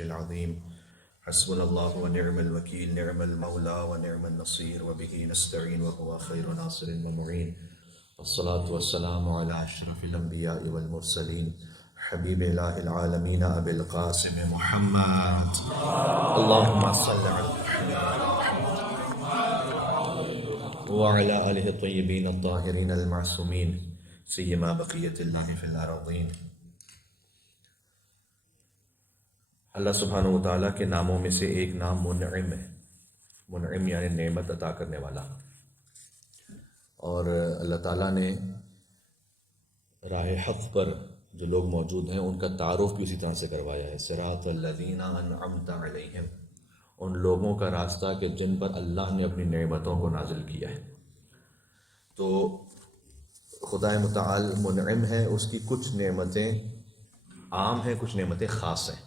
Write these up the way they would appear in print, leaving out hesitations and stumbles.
العرش العظيم حسبنا الله ونعم الوكيل نعم المولى ونعم النصير وبه نستعين وهو خير ناصر ومعين والصلاة والسلام على أشرف الأنبياء والمرسلين حبيب إله العالمين أبي القاسم محمد اللهم صل على محمد وعلى آله الطيبين الطاهرين المعصومين سيما بقية الله في الأرضين. اللہ سبحانہ و تعالیٰ کے ناموں میں سے ایک نام منعم ہے. منعم یعنی نعمت عطا کرنے والا. اور اللہ تعالیٰ نے راہ حق پر جو لوگ موجود ہیں ان کا تعارف بھی اسی طرح سے کروایا ہے. صراط الذین انعمت علیہم، ان لوگوں کا راستہ کہ جن پر اللہ نے اپنی نعمتوں کو نازل کیا ہے. تو خدا متعال منعم ہے، اس کی کچھ نعمتیں عام ہیں، کچھ نعمتیں خاص ہیں.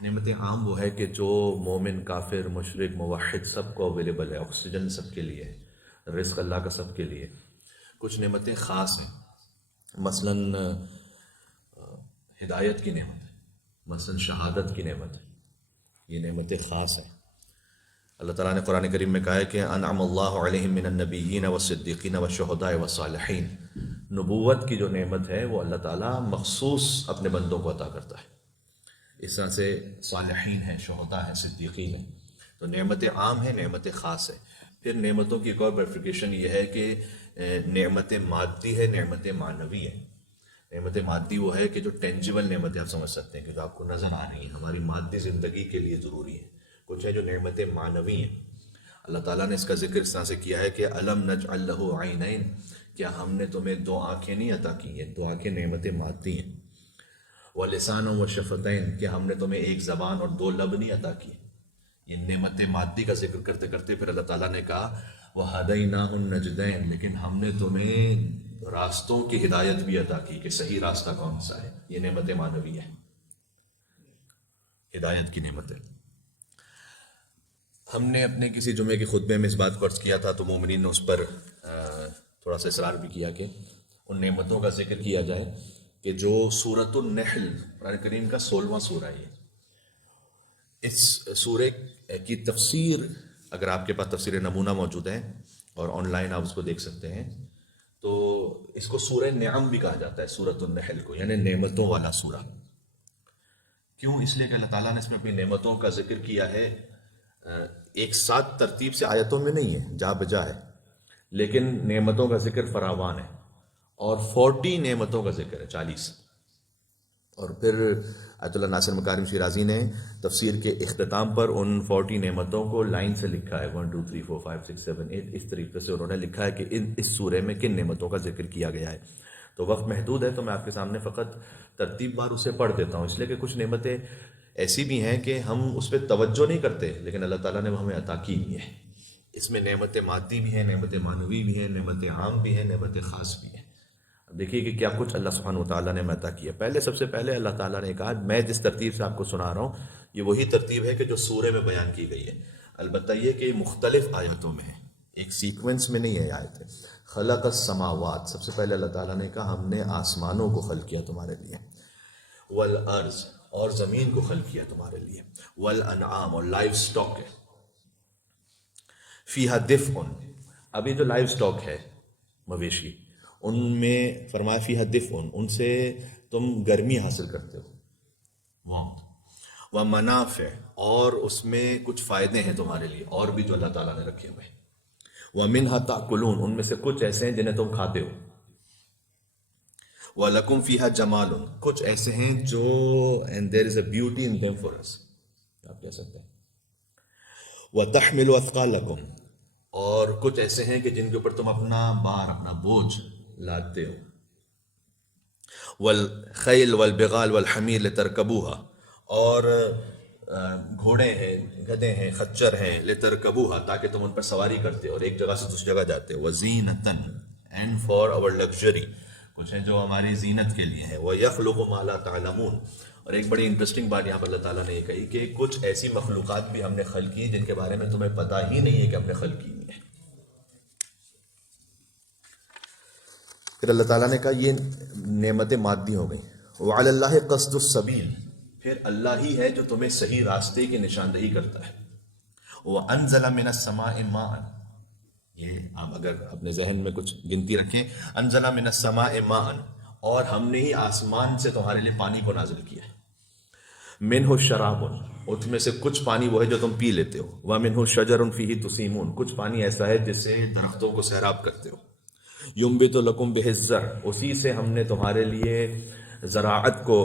نعمت عام وہ ہے کہ جو مومن، کافر، مشرک، موحد سب کو اویلیبل ہے. آکسیجن سب کے لیے، رزق اللہ کا سب کے لیے. کچھ نعمتیں خاص ہیں، مثلاً ہدایت کی نعمت ہے، مثلاً شہادت کی نعمت ہے. یہ نعمتیں خاص ہیں. اللہ تعالیٰ نے قرآن کریم میں کہا ہے کہ انعم اللہ علیہم من النبیین والصدیقین والشہداء والصالحین. نبوت کی جو نعمت ہے وہ اللہ تعالیٰ مخصوص اپنے بندوں کو عطا کرتا ہے. اس طرح سے صالحین ہیں، شہداء ہیں، صدیقین ہیں. تو نعمت عام ہے، نعمت خاص ہے. پھر نعمتوں کی ایک اور بائفرکیشن یہ ہے کہ نعمت مادی ہے، نعمت معنوی ہے. نعمت مادی وہ ہے کہ جو ٹینجیبل نعمتیں آپ سمجھ سکتے ہیں کہ جو آپ کو نظر آ رہی ہیں، ہماری مادی زندگی کے لیے ضروری ہے. کچھ ہے جو نعمت معنوی ہیں. اللہ تعالیٰ نے اس کا ذکر اس طرح سے کیا ہے کہ الم نجعل لہ عینین، کیا ہم نے تمہیں دو آنکھیں نہیں عطا کی ہیں؟ دو آنکھیں نعمت مادی ہیں. وَلِسَانًا وَشَفَتَيْن، کہ ہم نے تمہیں ایک زبان اور دو لب نہیں عطا کی. یہ نعمت مادی کا ذکر کرتے کرتے پھر اللہ تعالیٰ نے کہا وَهَدَيْنَاهُ النَّجْدَيْن، لیکن ہم نے تمہیں راستوں کی ہدایت بھی عطا کی کہ صحیح راستہ کون سا ہے. یہ نعمت معنوی ہے، ہدایت کی نعمت ہے. ہم نے اپنے کسی جمعے کے خطبے میں اس بات کو عرض کیا تھا تو مومنین نے اس پر تھوڑا سا اصرار بھی کیا کہ ان نعمتوں کا ذکر کیا جائے کہ جو سورۃ النحل قرآن کریم کا 16واں سورہ ہے. اس سورے کی تفسیر اگر آپ کے پاس تفسیر نمونہ موجود ہے اور آن لائن آپ اس کو دیکھ سکتے ہیں تو اس کو سورہ نعم بھی کہا جاتا ہے، سورۃ النحل کو، یعنی نعمتوں والا سورہ. کیوں؟ اس لیے کہ اللہ تعالیٰ نے اس میں اپنی نعمتوں کا ذکر کیا ہے. ایک ساتھ ترتیب سے آیتوں میں نہیں ہے، جا بجا ہے، لیکن نعمتوں کا ذکر فراوان ہے. اور 40 نعمتوں کا ذکر ہے، 40. اور پھر آیت اللہ ناصر مکارم شیرازی نے تفسیر کے اختتام پر ان 40 نعمتوں کو لائن سے لکھا ہے، 1 2 3 4 5 6 7 8. اس طریقے سے انہوں نے لکھا ہے کہ اس سورے میں کن نعمتوں کا ذکر کیا گیا ہے. تو وقت محدود ہے تو میں آپ کے سامنے فقط ترتیب بار اسے پڑھ دیتا ہوں، اس لیے کہ کچھ نعمتیں ایسی بھی ہیں کہ ہم اس پہ توجہ نہیں کرتے لیکن اللہ تعالیٰ نے وہ ہمیں عطا کی بھی ہے. اس میں نعمت مادی بھی ہیں، نعمت معنوی بھی ہیں، نعمت عام بھی ہیں، نعمت خاص بھی ہیں. دیکھیے کہ کیا کچھ اللہ سبحانہ وتعالیٰ نے عطا کیا. سب سے پہلے اللہ تعالیٰ نے کہا، میں جس ترتیب سے آپ کو سنا رہا ہوں یہ وہی ترتیب ہے کہ جو سورے میں بیان کی گئی ہے. البتہ یہ کہ مختلف آیتوں میں ہے، ایک سیکوینس میں نہیں ہے آیتیں. خلق السماوات، سب سے پہلے اللہ تعالیٰ نے کہا ہم نے آسمانوں کو خلق کیا تمہارے لیے. والارض، اور زمین کو خلق کیا تمہارے لیے. والانعام، اور لائف سٹاک ہے. فیہا دفء، ابھی جو لائف سٹاک ہے مویشی، ان میں فرمایا فیہا دفء، ان سے تم گرمی حاصل کرتے ہو، وارمتھ. ومنافع، اور اس میں کچھ فائدے ہیں تمہارے لیے اور بھی جو اللہ تعالیٰ نے رکھے ہوئے. ومنہا تاکلون، ان میں سے کچھ ایسے ہیں جنہیں تم کھاتے ہو. وَلَكُمْ فِيهَا جَمَالٌ، کچھ ایسے ہیں جو and there is a beauty in them for us، آپ کہہ سکتے ہیں. وَتَحْمِلُ أَثْقَالَكُمْ، اور کچھ ایسے ہیں کہ جن کے اوپر تم اپنا بار، اپنا بوجھ لاتے ہو. وَالْخَيْلِ وَالْبِغَالِ وَالْحَمِيرِ لِتَرْكَبُوهَا، اور گھوڑے ہیں، گدھے ہیں، خچر ہیں، لِتَرْكَبُوهَا، تاکہ تم ان پر سواری کرتے اور ایک جگہ سے دوسری جگہ جاتے ہو. وَزِينَةً، اینڈ فار our luxury، کچھ ہیں جو ہماری زینت کے لیے ہیں. وَيَخْلُقُ مَا لَا تَعْلَمُونَ، اور ایک بڑی انٹرسٹنگ بات یہاں پر اللہ تعالیٰ نے یہ کہی کہ کچھ ایسی مخلوقات بھی ہم نے خلق کی جن کے بارے میں تمہیں پتہ ہی نہیں ہے کہ ہم نے خلق کی ہے. پھر اللہ تعالیٰ نے کہا یہ نعمت مادی ہو گئی. وَعَلَى اللَّهِ قَصْدُ السَّبِيلِ، پھر اللہ ہی ہے جو تمہیں صحیح راستے کی نشاندہی کرتا ہے. وَأَنزَلَ مِنَ السَّمَاءِ مَاءً، یہ آپ اگر اپنے ذہن میں کچھ گنتی رکھیں، انزل من السماء ماء، اور ہم نے ہی آسمان سے تمہارے لیے پانی کو نازل کیا ہے. منہ شراب، اس میں سے کچھ پانی وہ ہے جو تم پی لیتے ہو. ومنہ شجر فیہ تسیمون، کچھ پانی ایسا ہے جس سے درختوں کو سیراب کرتے ہو. ینبت لکم بہ الزرع، اسی سے ہم نے تمہارے لیے زراعت کو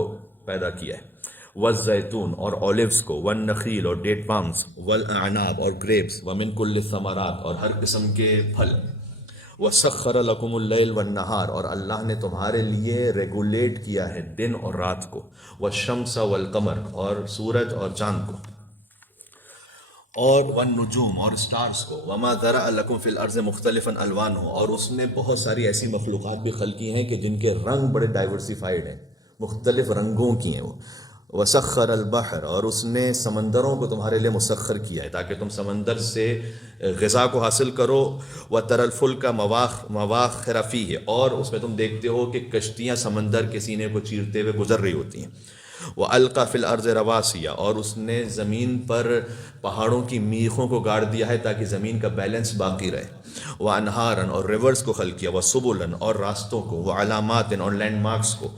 پیدا کیا ہے. والزیتون، اور اولیوز کو. والنخیل، اور ڈیٹ پامز. والاعناب، اور گریپس. ومن کل الثمرات، اور ہر قسم کے پھل. وسخر لکم اللیل والنہار، اور اللہ نے تمہارے لیے ریگولیٹ کیا ہے دن اور رات کو. والشمس والقمر، اور سورج اور چاند کو. اور والنجوم، اور سٹارز کو. وما ذرأ لکم فی الارض مختلفا الوانہ، اور اس نے بہت ساری ایسی مخلوقات بھی خلق کی ہیں کہ جن کے رنگ بڑے ڈائیورسیفائڈ ہیں، مختلف رنگوں کی ہیں وہ. وسخر البحر، اور اس نے سمندروں کو تمہارے لیے مسخر کیا ہے تاکہ تم سمندر سے غذا کو حاصل کرو. وتر الفلک مواخر فیہ، اور اس میں تم دیکھتے ہو کہ کشتیاں سمندر کے سینے کو چیرتے ہوئے گزر رہی ہوتی ہیں. وَأَلْقَى فِي الْأَرْضِ رَوَاسِيَ، اور اس نے زمین پر پہاڑوں کی میخوں کو گاڑ دیا ہے تاکہ زمین کا بیلنس باقی رہے. وَأَنْهَارًا، اور ریورز کو خلق کیا. وَسُبُلًا، اور راستوں کو. وَعَلَامَاتٍ، اور لینڈ مارکس کو.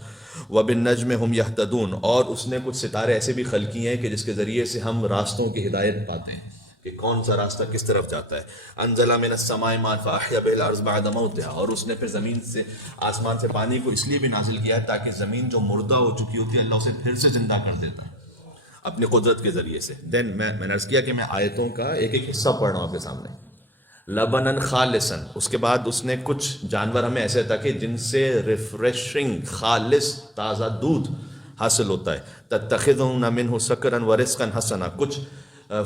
وَبِالنَّجْمِ هُمْ يَهْتَدُونَ، اور اس نے کچھ ستارے ایسے بھی خلق کیے ہیں کہ جس کے ذریعے سے ہم راستوں کی ہدایت پاتے ہیں کہ کون سا راستہ کس طرف جاتا ہے. انزل من السماء ماء فاحیا به الارض بعد موتها، اور اس نے پھر زمین سے، آسمان سے پانی کو اس لیے بھی نازل کیا ہے تاکہ زمین جو مردہ ہو چکی ہوتی ہے اللہ اسے پھر سے زندہ کر دیتا ہے اپنی قدرت کے ذریعے سے. دین میں نے عرض کیا کہ میں آیتوں کا ایک ایک حصہ پڑھ رہا ہوں آپ کے سامنے. لبنن خالصا، اس کے بعد اس نے کچھ جانور ہمیں ایسے عطا کیے جن سے ریفریشنگ خالص تازہ دودھ حاصل ہوتا ہے. تتخذون منہ سکرا ورزقا حسنا، کچھ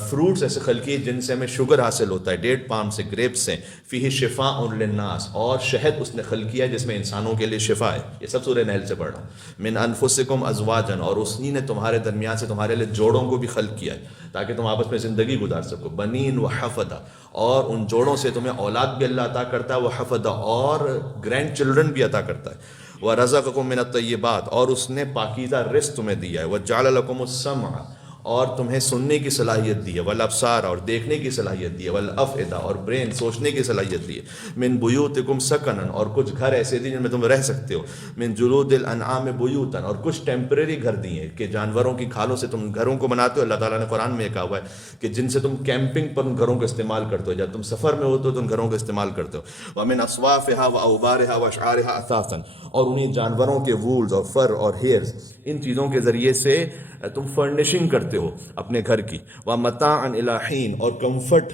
فروٹس ایسے خلقی جن سے ہمیں شوگر حاصل ہوتا ہے. ڈیٹ پام سے، گریپس سے. فیہ شفاء للناس، اور شہد اس نے خلق کیا ہے جس میں انسانوں کے لیے شفا ہے. یہ سب سورہ نحل سے پڑھ رہا ہوں. من انفسکم ازواجا، اور اسی نے تمہارے درمیان سے تمہارے لیے جوڑوں کو بھی خلق کیا ہے تاکہ تم آپس میں زندگی گزار سکو. بنین وحفدہ، اور ان جوڑوں سے تمہیں اولاد بھی اللہ عطا کرتا ہے. وحفدہ، اور گرینڈ چلڈرن بھی عطا کرتا ہے. وَرَزَقَكُم مِّنَ الطَّيِّبَاتِ، اور اس نے پاکیزہ رزق تمہیں دیا ہے. وَجَعَلَ لَكُمُ السَّمْعَ، اور تمہیں سننے کی صلاحیت دی ہے. والابصار، اور دیکھنے کی صلاحیت دی ہے. والافئدہ، اور برین سوچنے کی صلاحیت دی ہے. من بیوتکم سکنا، اور کچھ گھر ایسے دی جن میں تم رہ سکتے ہو. من جلود الانعام بیوتا، اور کچھ ٹیمپریری گھر دیے ہیں کہ جانوروں کی کھالوں سے تم گھروں کو بناتے ہو. اللہ تعالیٰ نے قرآن میں یہ کہا ہوا ہے کہ جن سے تم کیمپنگ پر ان گھروں کا استعمال کرتے ہو، جب تم سفر میں ہوتے ہو تو ان گھروں کا استعمال کرتے ہو. ومن اصوافها واوبارها واشعارها اثاثا، اور انہیں جانوروں کے وولز اور فر اور ہیئرز، ان چیزوں کے ذریعے سے تم فرنشنگ کرتے ہو اپنے گھر کی. وَمَتَاعًا إِلَىٰ حِينٍ، اور کمفرٹ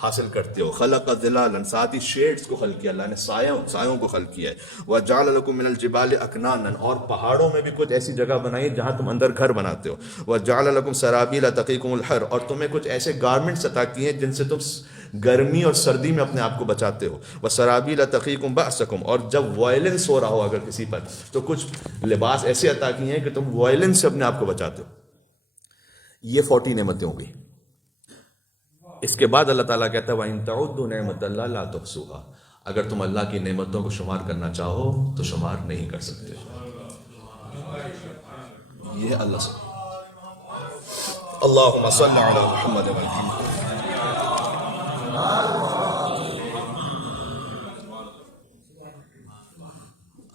حاصل کرتے ہو. خَلَقَ ظِلَالًا، ساتھ ہی شیڈز کو خلق کیا اللہ نے، سایوں کو خلق کیا ہے. وَجَعَلَ لَكُم مِّنَ الْجِبَالِ أَكْنَانًا، اور پہاڑوں میں بھی کچھ ایسی جگہ بنائی جہاں تم اندر گھر بناتے ہو. وَجَعَلَ لَكُم سَرَابِيلَ تَقِيكُمُ الْحَرَّ، اور تمہیں کچھ ایسے گارمنٹس عطا کیے ہیں جن سے تم گرمی اور سردی میں اپنے آپ کو بچاتے ہو. وَسَرَابِيلَ تَقِيكُمْ بَأْسَكُمْ، اور جب وائلنس ہو رہا ہو اگر کسی پر تو کچھ لباس ایسے عطا کیے ہیں کہ تم وائلنس سے اپنے آپ کو بچاتے ہو. یہ 40 نعمتیں ہوں گی. اس کے بعد اللہ تعالیٰ کہتا ہے وَإِن تَعُدُّوا نِعْمَتَ اللَّهِ لَا تُحْصُوهَا، اگر تم اللہ کی نعمتوں کو شمار کرنا چاہو تو شمار نہیں کر سکتے. یہ اللہ سے. اللہم صل علی محمد والحمد.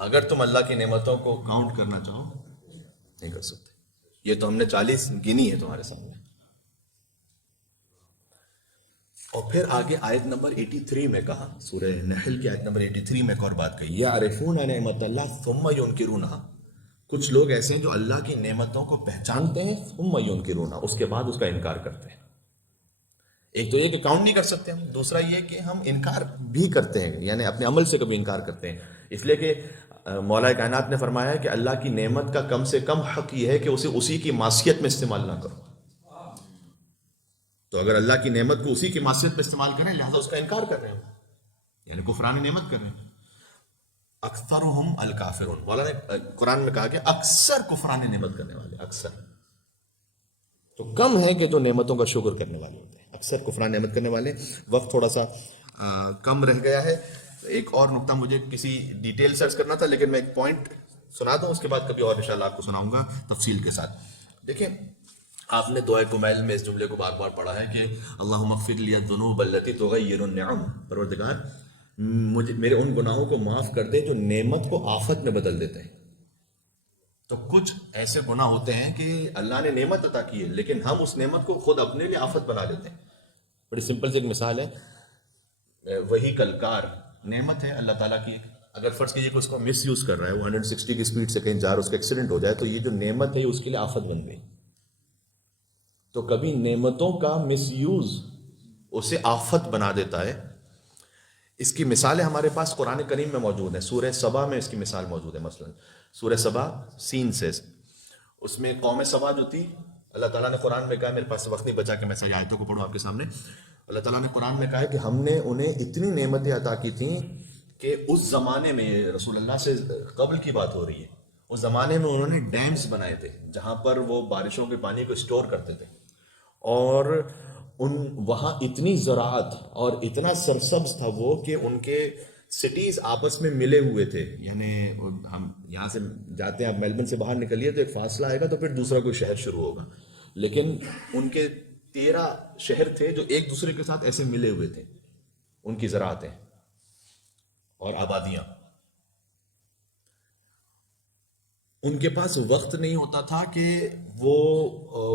اگر تم اللہ کی نعمتوں کو کاؤنٹ کرنا چاہو نہیں کر سکتے. یہ تو ہم نے 40 گنی ہے تمہارے سامنے. اور پھر آگے آیت نمبر 83 میں کہا، سورہ نحل کی آیت نمبر 83 میں ایک اور بات کہی، یعرفون نعمت اللہ ثم ینکرونہا. کچھ لوگ ایسے ہیں جو اللہ کی نعمتوں کو پہچانتے ہیں ثم ینکرونہا، اس کے بعد اس کا انکار کرتے ہیں. ایک تو یہ کہ کاؤنٹ نہیں کر سکتے ہم، دوسرا یہ کہ ہم انکار بھی کرتے ہیں، یعنی اپنے عمل سے کبھی انکار کرتے ہیں. اس لیے کہ مولا کائنات نے فرمایا کہ اللہ کی نعمت کا کم سے کم حق یہ ہے کہ اسے اسی کی معصیت میں استعمال نہ کرو. تو اگر اللہ کی نعمت کو اسی کی معصیت میں استعمال کریں لہذا اس کا انکار کر رہے ہیں، یعنی کفران نعمت کر رہے ہیں. اکثرهم الکافرون، مولا نے قرآن میں کہا کہ اکثر کفران نعمت کرنے والے، اکثر تو کم ہے کہ جو نعمتوں کا شکر کرنے والے ہوتے ہیں، اکثر کفران نعمت کرنے والے. وقت تھوڑا سا کم رہ گیا ہے. ایک اور نقطہ مجھے کسی ڈیٹیل سرچ کرنا تھا لیکن میں ایک پوائنٹ سنا دوں، اس کے بعد کبھی اور انشاءاللہ آپ کو سناؤں گا تفصیل کے ساتھ. دیکھیں آپ نے دعائے کمیل میں اس جملے کو بار بار پڑھا ہے کہ اللہم اغفر لی الذنوب التی تغیر النعم، پروردگار مجھے میرے ان گناہوں کو معاف کر دے جو نعمت کو آفت میں بدل دیتے ہیں. تو کچھ ایسے گناہ ہوتے ہیں کہ اللہ نے نعمت عطا کی ہے لیکن ہم اس نعمت کو خود اپنے لیے آفت بنا لیتے ہیں. بڑی سمپل سی ایک مثال ہے، وہی کلکار نعمت ہے اللہ تعالیٰ کی. اگر فرض کیجیے کہ اس کو مس یوز کر رہا ہے، وہ 160 کی سپیڈ سے کہیں جا رہا ہے، اس کا ایکسیڈنٹ ہو جائے تو یہ جو نعمت ہے یہ اس کے لیے آفت بن گئی. تو کبھی نعمتوں کا مس یوز اسے آفت بنا دیتا ہے. اس کی مثالیں ہمارے پاس قرآن کریم میں موجود ہیں. سورہ سبا میں اس کی مثال موجود ہے. مثلا سورہ سبا سین سے، اس میں قوم سبا جو تھی، اللہ تعالیٰ نے قرآن میں کہا، میرے پاس وقت نہیں بچا کہ میں ساری آیتوں کو پڑھوں آپ کے سامنے. اللہ تعالیٰ نے قرآن میں کہا ہے کہ ہم نے انہیں اتنی نعمتیں عطا کی تھیں کہ اس زمانے میں، رسول اللہ سے قبل کی بات ہو رہی ہے، اس زمانے میں انہوں نے ڈیمز بنائے تھے جہاں پر وہ بارشوں کے پانی کو اسٹور کرتے تھے، اور وہاں اتنی زراعت اور اتنا سرسبز تھا وہ کہ ان کے سٹیز آپس میں ملے ہوئے تھے. یعنی ہم یہاں سے جاتے ہیں، آپ میلبرن سے باہر نکلیے تو ایک فاصلہ آئے گا تو پھر دوسرا کوئی شہر شروع ہوگا، لیکن ان کے 13 شہر تھے جو ایک دوسرے کے ساتھ ایسے ملے ہوئے تھے. ان کی زراعتیں اور آبادیاں. ان کے پاس وقت نہیں ہوتا تھا کہ وہ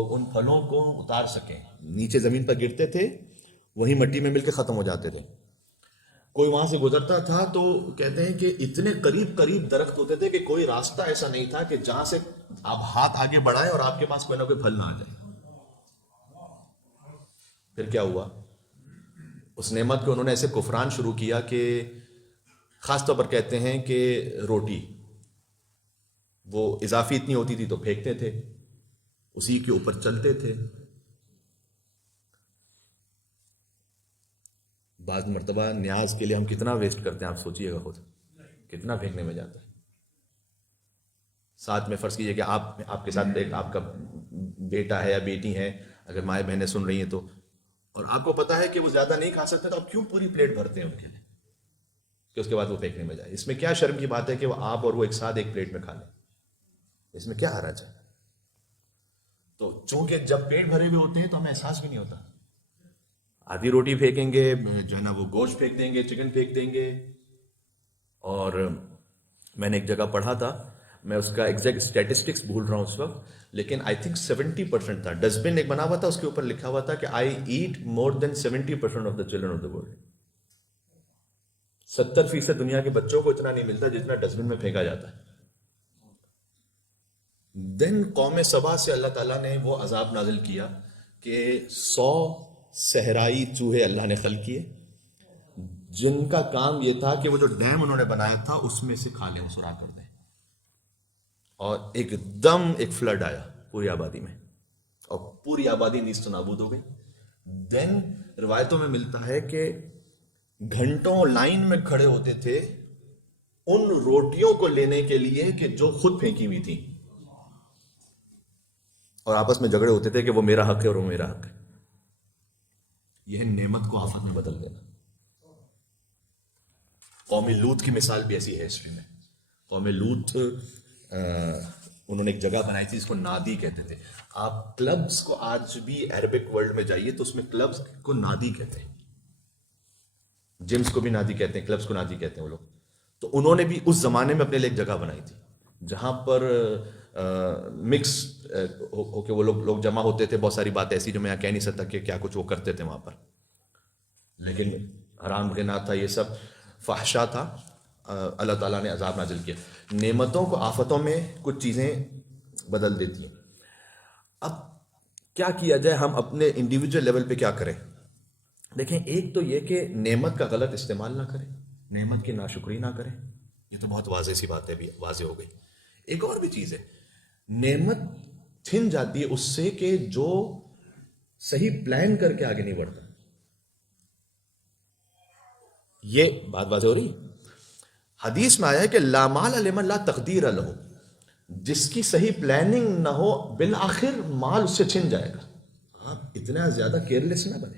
ان پھلوں کو اتار سکیں. نیچے زمین پر گرتے تھے، وہی مٹی میں مل کے ختم ہو جاتے تھے. کوئی وہاں سے گزرتا تھا تو کہتے ہیں کہ اتنے قریب قریب درخت ہوتے تھے کہ کوئی راستہ ایسا نہیں تھا کہ جہاں سے آپ ہاتھ آگے بڑھائیں اور آپ کے پاس کوئی نہ کوئی پھل نہ آ جائے. پھر کیا ہوا؟ اس نعمت کو انہوں نے ایسے کفران شروع کیا کہ خاص طور پر کہتے ہیں کہ روٹی وہ اضافی اتنی ہوتی تھی تو پھینکتے تھے، اسی کے اوپر چلتے تھے. بعض مرتبہ نیاز کے لیے ہم کتنا ویسٹ کرتے ہیں، آپ سوچئے گا خود کتنا پھینکنے میں جاتا ہے. ساتھ میں فرض کیجئے کہ آپ کے ساتھ ایک آپ کا بیٹا ہے یا بیٹی ہے، اگر مائیں بہنیں سن رہی ہیں تو، اور آپ کو پتا ہے کہ وہ زیادہ نہیں کھا سکتے تو آپ کیوں پوری پلیٹ بھرتے ہیں ان کے لیے کہ اس کے بعد وہ پھینکنے میں جائے. اس میں کیا شرم کی بات ہے کہ وہ آپ اور وہ ایک ساتھ ایک پلیٹ میں کھا لیں؟ اس میں کیا حرج ہے؟ تو چونکہ جب پیٹ بھرے ہوئے ہوتے ہیں تو ہمیں احساس بھی نہیں ہوتا. آدھی روٹی پھینکیں گے، جو ہے نا وہ گوشت پھینک دیں گے، چکن پھینک دیں گے. اور میں نے ایک جگہ پڑھا تھا، میں اس کا ایگزیکٹ اسٹیٹسٹکس بھول رہا ہوں اس وقت، لیکن آئی تھنک 70% تھا. ڈسٹ بن ایک بنا ہوا تھا، اس کے اوپر لکھا ہوا تھا کہ I ate more than 70% of the children of the world. 70% دنیا کے بچوں کو اتنا نہیں ملتا جتنا ڈسٹ بن میں پھینکا جاتا ہے. دین قوم سبا سے اللہ تعالیٰ نے وہ عذاب نازل کیا کہ 100 صحرائی چوہے اللہ نے خلق کیے، جن کا کام یہ تھا کہ وہ جو ڈیم انہوں نے بنایا تھا اس میں سے کھا لیں، سرا کر دیں. اور ایک دم ایک فلڈ آیا پوری آبادی میں، اور پوری آبادی نیست و نابود ہو گئی. دین روایتوں میں ملتا ہے کہ گھنٹوں لائن میں کھڑے ہوتے تھے ان روٹیوں کو لینے کے لیے کہ جو خود پھینکی ہوئی تھی، اور آپس میں جھگڑے ہوتے تھے کہ وہ میرا حق ہے اور وہ میرا حق ہے. یہ نعمت کو آفت میں بدل دینا. قوم لوط کی مثال بھی ایسی ہے ہسٹری میں. قوم لوط انہوں نے ایک جگہ بنائی تھی، اس کو نادی کہتے تھے. آپ کلبز کو آج بھی عربک ورلڈ میں جائیے تو اس میں کلبز کو نادی کہتے ہیں. جمز کو بھی نادی کہتے ہیں، کلبز کو نادی کہتے ہیں وہ لوگ. تو انہوں نے بھی اس زمانے میں اپنے لیے ایک جگہ بنائی تھی جہاں پر مکس ہو کے وہ لوگ جمع ہوتے تھے. بہت ساری باتیں ایسی جو میں یہاں کہہ نہیں سکتا کہ کیا کچھ وہ کرتے تھے وہاں پر، لیکن حرام غنا تھا، یہ سب فحشا تھا. اللہ تعالیٰ نے عذاب نازل کیا. نعمتوں کو آفتوں میں کچھ چیزیں بدل دیتی ہیں. اب کیا کیا جائے، ہم اپنے انڈیویجول لیول پہ کیا کریں؟ دیکھیں، ایک تو یہ کہ نعمت کا غلط استعمال نہ کریں، نعمت کی ناشکری نہ کریں. یہ تو بہت واضح سی بات ہے، بھی واضح ہو گئی. ایک اور بھی چیز ہے، نعمت چھن جاتی ہے اس سے کہ جو صحیح پلان کر کے آگے نہیں بڑھتا. یہ بات واضح ہو رہی. حدیث میں آیا ہے کہ لا مال لمن لا تقدیر لہ، جس کی صحیح پلاننگ نہ ہو بالآخر مال اس سے چھن جائے گا. آپ اتنا زیادہ کیئرلیس نہ بنے.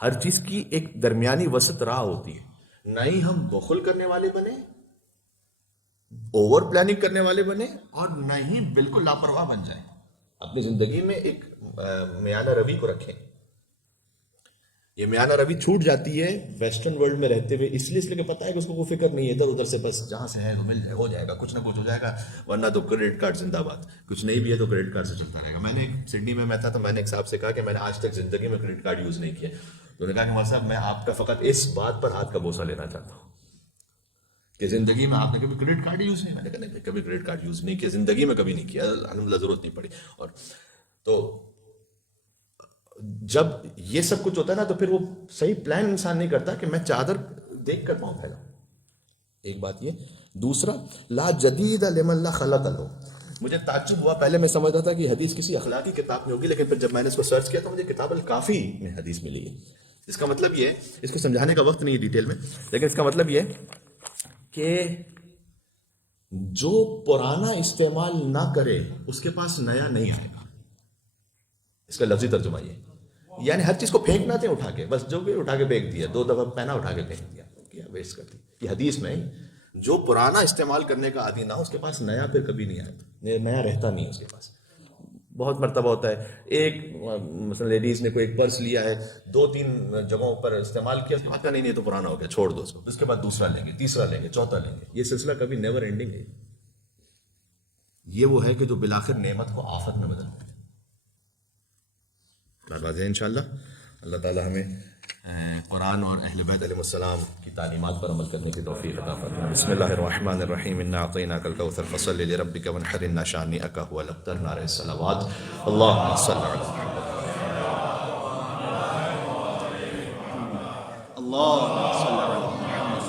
ہر چیز کی ایک درمیانی وسط راہ ہوتی ہے. نہ ہی ہم بخل کرنے والے بنے، اوور پلاننگ کرنے والے بنے، اور نہ ہی بالکل لاپرواہ بن جائیں. اپنی زندگی میں ایک میانہ روی کو رکھیں. یہ میانہ روی چھوٹ جاتی ہے ویسٹرن ورلڈ میں رہتے ہوئے، اس لیے کہ پتہ ہے کہ اس کو کوئی فکر نہیں ہے ادھر ادھر سے، بس جہاں سے ہے وہ مل جائے، ہو جائے گا، کچھ نہ کچھ ہو جائے گا، ورنہ تو کریڈٹ کارڈ زندہ باد، کچھ نہیں بھی ہے تو کریڈٹ کارڈ سے چلتا رہے گا. میں نے سڈنی میں تھا تو میں نے ایک صاحب سے کہا کہ میں نے آج تک زندگی میں کریڈٹ کارڈ یوز نہیں کیا. تو انہوں نے کہا کہ مولوی صاحب میں آپ کا فقط اس بات پر ہاتھ کا بوسہ لینا چاہتا ہوں کہ زندگی میں آپ نے کبھی کریڈٹ کارڈ یوز نہیں. میں نے کہا نہیں کبھی کریڈٹ کارڈ یوز نہیں کیا، زندگی میں کبھی نہیں کیا، الحمدللہ ضرورت نہیں پڑی. اور تو جب یہ سب کچھ ہوتا ہے نا تو پھر وہ صحیح پلان انسان نہیں کرتا کہ میں چادر دیکھ کر پاؤں پھیلاؤں. ایک بات یہ. دوسرا، لا جدید لمن لا خلق له. مجھے تعجب ہوا، پہلے میں سمجھتا تھا کہ حدیث کسی اخلاقی کتاب میں ہوگی، لیکن پھر جب میں نے اس کو سرچ کیا تو مجھے کتاب الکافی میں حدیث ملی ہے. اس کا مطلب یہ، اس کو سمجھانے کا وقت نہیں ہے ڈیٹیل میں، لیکن اس کا مطلب یہ کہ جو پرانا استعمال نہ کرے اس کے پاس نیا نہیں آئے گا. اس کا لفظی ترجمہ یہ، یعنی ہر چیز کو پھینکنا تھے اٹھا کے، بس جو بھی اٹھا کے پھینک دیا، 2 دفعہ پہنا اٹھا کے پھینک دیا، کیا ویسٹ کر دی. یہ حدیث میں جو پرانا استعمال کرنے کا عادی نہ ہو اس کے پاس نیا پھر کبھی نہیں آتا، نیا رہتا نہیں اس کے پاس. بہت مرتبہ ہوتا ہے ایک مثلا لیڈیز نے کوئی ایک پرس لیا ہے، 2-3 جگہوں پر استعمال کیا، اس کے بعد کہا نہیں تو پرانا ہو گیا، چھوڑ دو اس کو. اس کے بعد دوسرا لیں گے، تیسرا لیں گے، چوتھا لیں گے. یہ سلسلہ کبھی نیور اینڈنگ ہے. یہ وہ ہے کہ جو بالآخر نعمت کو آفت میں بدل دے. واضح ہے انشاءاللہ. اللہ تعالی ہمیں قرآن اور اہل بیت علیہ السلام کی تعلیمات پر عمل کرنے کی توفیق عطا فرمائے. بسم اللہ الرحمن الرحیم. انا اعطیناک الکوثر فصل لربک وانحر ان شانئک هو الابتر. نعرہ الصلوات. اللہم صل علی محمد. اللہم صل علی محمد.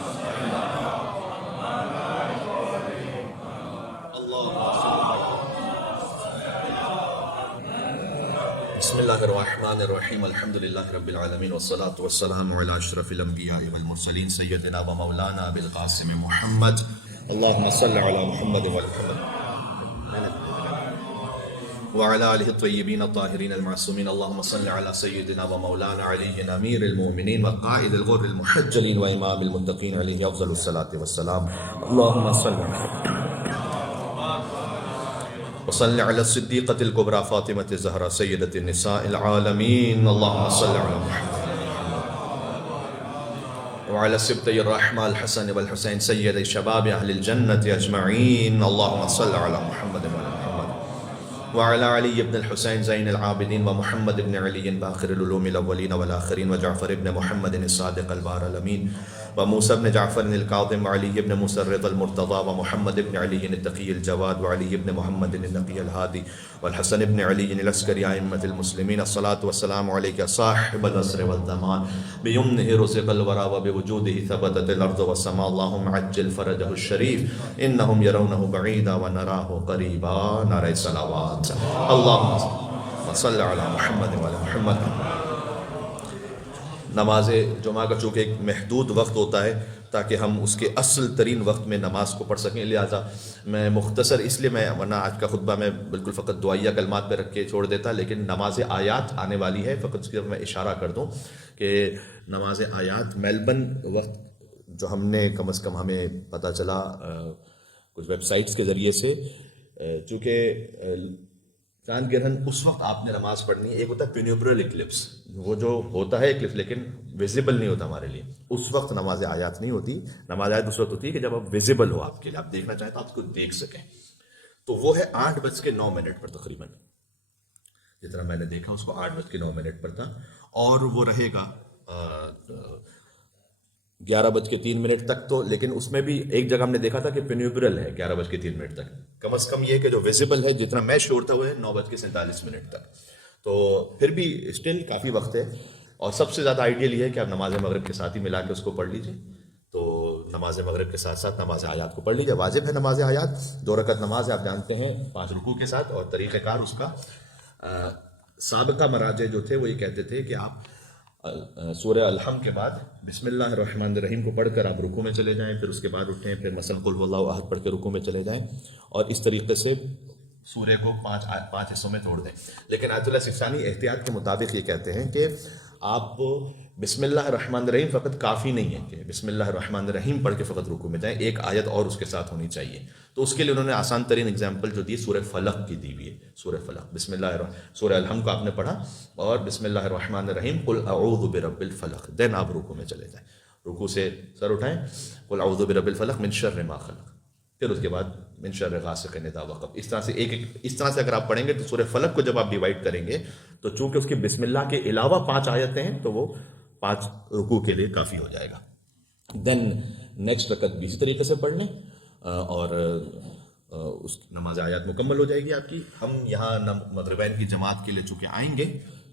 بسم اللہ الرحمن الرحیم. الحمد للہ رب العالمین والصلاة والسلام علی اشرف الانبیاء والمرسلین سیدنا و مولانا ابی القاسم محمد. اللہم صل علی محمد وعلی آلہ الطیبین الطاہرین المعصومین. اللہم صل علی سیدنا و مولانا علی امیر المؤمنین وقائد الغر المحجلین و امام المتقین علیہ افضل الصلاة والسلام. اللہم صل علی وصل علی الصدیقۃ الکبریٰ فاطمۃ الزہرا سیدۃ النساء العالمین. اللہم صل علی محمد وعلی السبطی الرحمہ الحسن والحسین سید شباب اہل الجنة اجمعین. اللہم صل علی محمد وعلی علی ابن الحسین زین العابدین ومحمد ابن علی باخر العلوم الاولین والآخرین وجعفر ابن محمد الصادق البار الامین وموسى بن جعفر الكاظم وعلي بن موسى الرضا المرتضى ومحمد بن علي التقي الجواد وعلي بن محمد النقي الهادي والحسن بن علي العسكري أئمة المسلمين. الصلاة والسلام عليك صاحب النصر والضمان بيمنه رزق الورى وبوجوده ثبتت الأرض والسماء. اللهم عجل فرجه الشريف إنهم يرونه بعيدا ونراه قريبا. نعرہ الصلوات. اللهم صل على محمد وعلى محمد. نماز جمعہ کا چونکہ ایک محدود وقت ہوتا ہے تاکہ ہم اس کے اصل ترین وقت میں نماز کو پڑھ سکیں، لہٰذا میں مختصر اس لیے ورنہ آج کا خطبہ میں بالکل فقط دعائیہ کلمات پہ رکھ کے چھوڑ دیتا، لیکن نماز آیات آنے والی ہے. فقط اس کی طرف میں اشارہ کر دوں کہ نماز آیات میلبن وقت جو ہم نے کم از کم ہمیں پتہ چلا کچھ ویب سائٹس کے ذریعے سے، چونکہ چاند گرہن اس وقت آپ نے نماز پڑھنی ہے. ایک ہوتا ہے پینیوبرل اکلپس، وہ جو ہوتا ہے اکلپس لیکن ویزیبل نہیں ہوتا ہمارے لیے، اس وقت نماز آیات نہیں ہوتی. نماز آیات اس وقت ہوتی ہے کہ جب آپ ویزیبل ہو، آپ کے لیے آپ دیکھنا چاہیں تو آپ کو دیکھ سکیں. تو وہ ہے 8:09 پر تقریباً، جتنا میں نے دیکھا اس کو 8:09 پر تھا، اور وہ رہے گا 11:03 تک. تو لیکن اس میں بھی ایک جگہ ہم نے دیکھا تھا کہ پینیوبرل ہے 11:03 تک. کم از کم یہ کہ جو ویزیبل ہے جتنا میں شور تھا وہ ہے 9:47 تک. تو پھر بھی اسٹل کافی وقت ہے، اور سب سے زیادہ آئیڈیل یہ ہے کہ آپ نماز مغرب کے ساتھ ہی ملا کے اس کو پڑھ لیجیے. تو نماز مغرب کے ساتھ ساتھ نماز آیات کو پڑھ لیجیے. واجب ہے نماز آیات، 2 رکعت نماز ہے آپ جانتے ہیں 5 رکوع کے ساتھ. اور طریقہ کار اس کا سابقہ مراجع جو تھے وہ یہ کہتے تھے کہ آپ سورہ الحمد کے بعد بسم اللہ الرحمن الرحیم کو پڑھ کر آپ رکوع میں چلے جائیں، پھر اس کے بعد اٹھیں، پھر مثلا قل هو اللہ احد پڑھ کے رکوع میں چلے جائیں، اور اس طریقے سے سورہ کو 5 حصوں میں توڑ دیں. لیکن آیت اللہ سفتانی احتیاط کے مطابق یہ کہتے ہیں کہ آپ بسم اللہ الرحمن الرحیم فقط کافی نہیں ہے کہ بسم اللہ الرحمن الرحیم پڑھ کے فقط رکوع میں جائیں، ایک آیت اور اس کے ساتھ ہونی چاہیے. تو اس کے لیے انہوں نے آسان ترین اگزامپل جو دی سورہ فلق کی دی ہوئی ہے. سورہ فلق بسم اللہ سورہ الحمد کو آپ نے پڑھا اور بسم اللہ الرحمن الرحیم قل اعوذ برب الفلق، دین آپ رکوع میں چلے جائیں. رکوع سے سر اٹھائیں، قل اعوذ برب الفلق من شر ما خلق، پھر اس کے بعد من شر غاسق اذا وقب. اس طرح سے اس طرح سے اگر آپ پڑھیں گے تو سورہ فلق کو جب آپ ڈیوائڈ کریں گے تو چونکہ اس کے بسم اللہ کے علاوہ 5 آیتیں ہیں تو وہ 5 رکوع کے لیے کافی ہو جائے گا. دین نیکسٹ رکعت بھی اسی طریقے سے پڑھ لیں اور اس نماز آیات مکمل ہو جائے گی آپ کی. ہم یہاں مغربین کی جماعت کے لیے چونکہ آئیں گے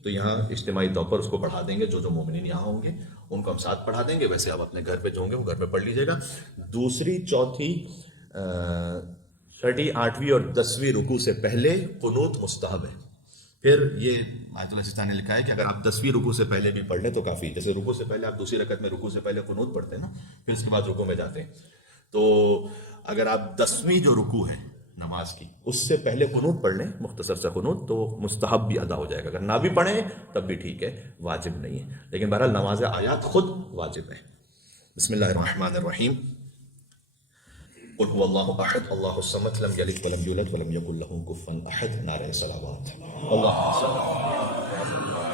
تو یہاں اجتماعی طور پر اس کو پڑھا دیں گے. جو مومنین یہاں ہوں گے ان کو ہم ساتھ پڑھا دیں گے. ویسے آپ اپنے گھر پہ جو ہوں گے وہ گھر پہ پڑھ لیجیے گا. دوسری، چوتھی، چھٹی، 8ویں اور 10ویں رکوع سے پہلے قنوت مستحب ہے. پھر یہ آیت اللہ سستانی نے لکھا ہے کہ اگر آپ 10ویں رکوع سے پہلے بھی پڑھ لیں تو کافی. جیسے رکوع سے پہلے آپ دوسری رکعت میں رکوع سے پہلے قنوت پڑھتے ہیں نا، پھر اس کے بعد رکوع میں جاتے ہیں. تو اگر آپ 10ویں جو رکوع ہے نماز کی اس سے پہلے قنوت پڑھ لیں، مختصر سا قنوت، تو مستحب بھی ادا ہو جائے گا. اگر نہ بھی پڑھیں تب بھی ٹھیک ہے، واجب نہیں ہے. لیکن بہرحال نماز آیات خود واجب ہے. بسم اللہ الرحمن الرحیم. قل هو الله احد الله الصمد لم يلد ولم يولد ولم يكن له كفوا احد. نعرہ صلوات. اللهم صل